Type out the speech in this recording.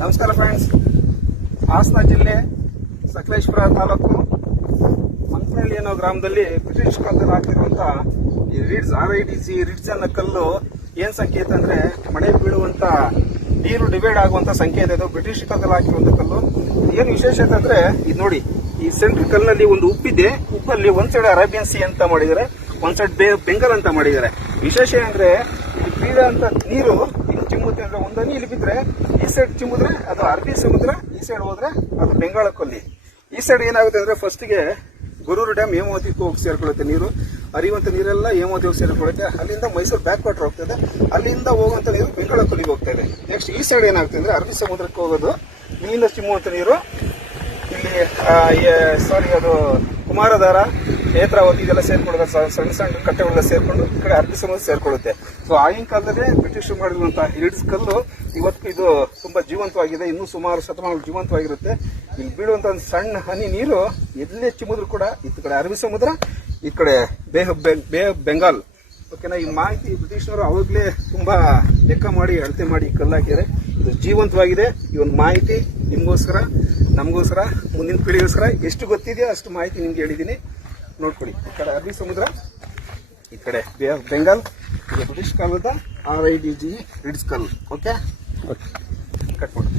ನಮಸ್ಕಾರ ಫ್ರೆಂಡ್ಸ್. ಹಾಸನ ಜಿಲ್ಲೆ ಸಕಲೇಶಪುರ ತಾಲೂಕು ಮಂಕನಹಳ್ಳಿ ಅನ್ನೋ ಗ್ರಾಮದಲ್ಲಿ ಬ್ರಿಟಿಷ್ ಕಾಲದಲ್ಲಿ ಹಾಕಿರುವಂತಹ ಈ ರಿಡ್ಸ್ RIDC ರಿಡ್ಸ್ ಅನ್ನೋ ಕಲ್ಲು ಏನ್ ಸಂಕೇತ ಅಂದ್ರೆ ಮಳೆ ಬೀಳುವಂತ ನೀರು ಡಿವೈಡ್ ಆಗುವಂತ ಸಂಕೇತ. ಇದು ಬ್ರಿಟಿಷ್ ಕಾಲದಲ್ಲಿ ಹಾಕಿರುವಂತ ಕಲ್ಲು. ಏನು ವಿಶೇಷತೆ ಅಂದ್ರೆ ಇದು ನೋಡಿ, ಈ ಸೆಂಟ್ರಲ್ ಕಲ್ಲಿನಲ್ಲಿ ಒಂದು ಉಪ್ಪಿದೆ. ಉಪ್ಪಲ್ಲಿ ಒಂದ್ ಸೈಡ್ ಅರೇಬಿಯನ್ ಸಿ ಅಂತ ಮಾಡಿದ್ದಾರೆ, ಒಂದ್ ಸೈಡ್ ಬೆಂಗಾಲ್ ಅಂತ ಮಾಡಿದ್ದಾರೆ. ವಿಶೇಷ ಅಂದ್ರೆ ಇಲ್ಲಿ ಬೀಳಂತ ನೀರು ಇಲ್ಲಿ ಚಿಮ್ಮುತ್ತೆ ಅಂದ್ರೆ ಒಂದನಿ ಇಲ್ಲಿ ಬಿದ್ರೆ ಈ ಸೈಡ್ ಚಿಮ್ಮಿದ್ರೆ ಅದು ಅರಬ್ಬಿ ಸಮುದ್ರ, ಈ ಸೈಡ್ ಹೋದ್ರೆ ಅದು ಬೆಂಗಾಳ ಕೊಲ್ಲಿ. ಈ ಸೈಡ್ ಏನಾಗುತ್ತೆ ಅಂದ್ರೆ ಫಸ್ಟ್ಗೆ ಗೊರೂರು ಡ್ಯಾಮ್ ಹೇಮಾವತಿಗೆ ಹೋಗಿ ಸೇರ್ಕೊಳ್ಳುತ್ತೆ. ನೀರು ಹರಿಯುವಂತ ನೀರೆಲ್ಲ ಹೇಮಾವತಿ ಹೋಗಿ ಸೇರ್ಕೊಳ್ಳುತ್ತೆ. ಅಲ್ಲಿಂದ ಮೈಸೂರು ಬ್ಯಾಕ್ ವಾಟರ್ ಹೋಗ್ತದೆ, ಅಲ್ಲಿಂದ ಹೋಗುವಂತ ನೀರು ಬೆಂಗಾಳ ಕೊಲ್ಲಿಗೆ ಹೋಗ್ತಾ ಇದೆ. ನೆಕ್ಸ್ಟ್ ಈ ಸೈಡ್ ಏನಾಗುತ್ತೆ ಅಂದ್ರೆ ಅರಬ್ಬಿ ಸಮುದ್ರಕ್ಕೆ ಹೋಗೋದು, ಇಲ್ಲಿಂದ ಚಿಮ್ಮುವಂತ ನೀರು ಇಲ್ಲಿ ಅದು ಕುಮಾರಧಾರ, ನೇತ್ರಾವತಿ ಇದೆಲ್ಲ ಸೇರ್ಕೊಳ್ಳುತ್ತೆ. ಸಣ್ಣ ಸಣ್ಣ ಕಟ್ಟೆಗಳೆಲ್ಲ ಸೇರ್ಕೊಂಡು ಈ ಕಡೆ ಅರಬ್ಬಿ ಸಮುದ್ರ ಸೇರ್ಕೊಳ್ಳುತ್ತೆ. ಸೊ ಆಗಿನ ಕಾಲದಲ್ಲಿ ಬ್ರಿಟಿಷರು ಮಾಡಿರುವಂತಹ ರಿಡ್ಸ್ ಕಲ್ಲು ಇವತ್ತು ಇದು ತುಂಬಾ ಜೀವಂತವಾಗಿದೆ. ಇನ್ನೂ ಸುಮಾರು ಶತಮಾನಗಳು ಜೀವಂತವಾಗಿರುತ್ತೆ. ಇಲ್ಲಿ ಬೀಳುವಂತ ಒಂದು ಸಣ್ಣ ಹನಿ ನೀರು ಎಲ್ಲೇ ಚಿಮ್ಮಿದ್ರು ಕೂಡ ಈ ಕಡೆ ಅರಬ್ಬಿ ಸಮುದ್ರ, ಈ ಕಡೆ ಬೇ ಆಫ್ ಬೆಂಗಾಲ್. ಓಕೆನಾ? ಈ ಮಾಹಿತಿ ಬ್ರಿಟಿಷರು ಅವಾಗಲೇ ತುಂಬಾ ಲೆಕ್ಕ ಮಾಡಿ ಅಳತೆ ಮಾಡಿ ಕಲ್ಲು ಹಾಕಿದ್ದಾರೆ. ಇದು ಜೀವಂತವಾಗಿದೆ. ಈ ಒಂದು ಮಾಹಿತಿ ನಿಮಗೋಸ್ಕರ, ನಮಗೋಸ್ಕರ, ಮುಂದಿನ ಪೀಳಿಗೋಸ್ಕರ ಎಷ್ಟು ಗೊತ್ತಿದೆಯೋ ಅಷ್ಟು ಮಾಹಿತಿ ನಿಮ್ಗೆ ಹೇಳಿದ್ದೀನಿ. ನೋಡ್ಕೊಳ್ಳಿ. ಈ ಕಡೆ ಅರಬ್ಬಿ ಸಮುದ್ರ, ಈ ಕಡೆ ಬೇ ಆಫ್ ಬೆಂಗಾಲ್, ಇದು ಬ್ರಿಟಿಷ್ ಕಾಲದ RIDC ರಿಡ್ಸ್ ಕಲ್ಲು. ಓಕೆ, ಕಟ್ ಮಾಡಿ.